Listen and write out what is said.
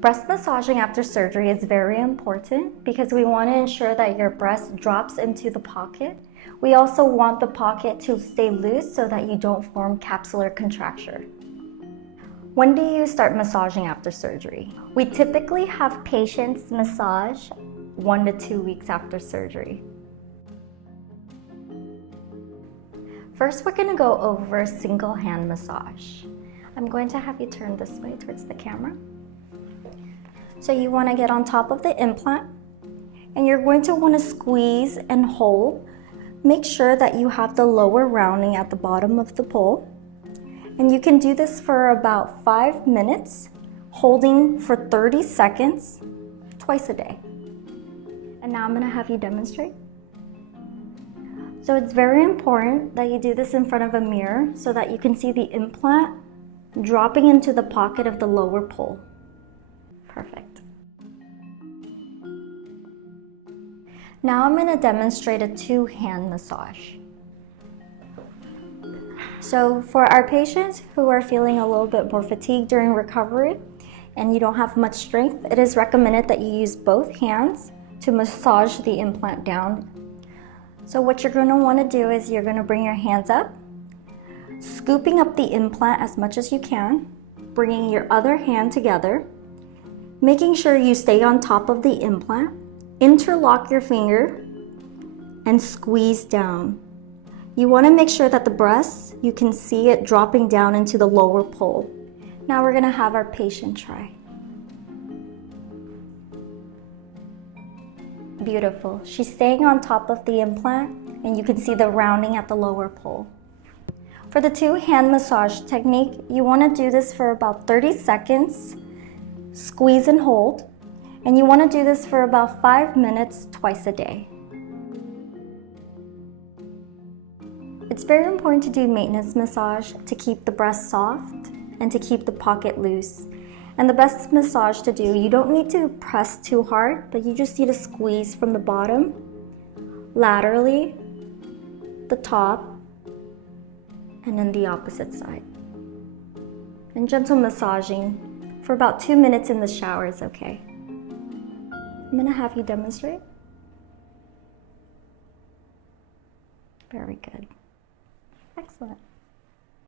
Breast massaging after surgery is very important because we want to ensure that your breast drops into the pocket. We also want the pocket to stay loose so that you don't form capsular contracture. When do you start massaging after surgery? We typically have patients massage 1 to 2 weeks after surgery. First, we're going to go over single hand massage. I'm going to have you turn this way towards the camera. So you want to get on top of the implant and you're going to want to squeeze and hold. Make sure that you have the lower rounding at the bottom of the pole. And you can do this for about 5 minutes, holding for 30 seconds, twice a day. And now I'm going to have you demonstrate. So it's very important that you do this in front of a mirror so that you can see the implant dropping into the pocket of the lower pole. Perfect. Now I'm going to demonstrate a 2-hand massage. So for our patients who are feeling a little bit more fatigued during recovery and you don't have much strength, it is recommended that you use both hands to massage the implant down. So what you're going to want to do is you're going to bring your hands up, scooping up the implant as much as you can, bringing your other hand together, making sure you stay on top of the implant, interlock your finger, and squeeze down. You want to make sure that the breast, you can see it dropping down into the lower pole. Now we're going to have our patient try. Beautiful. She's staying on top of the implant and you can see the rounding at the lower pole. For the 2-hand massage technique, you want to do this for about 30 seconds, squeeze and hold, and you want to do this for about 5 minutes twice a day. It's very important to do maintenance massage to keep the breast soft and to keep the pocket loose. And the best massage to do, you don't need to press too hard, but you just need to squeeze from the bottom, laterally, the top, and then the opposite side. And gentle massaging for about 2 minutes in the shower is okay. I'm going to have you demonstrate. Very good. Excellent.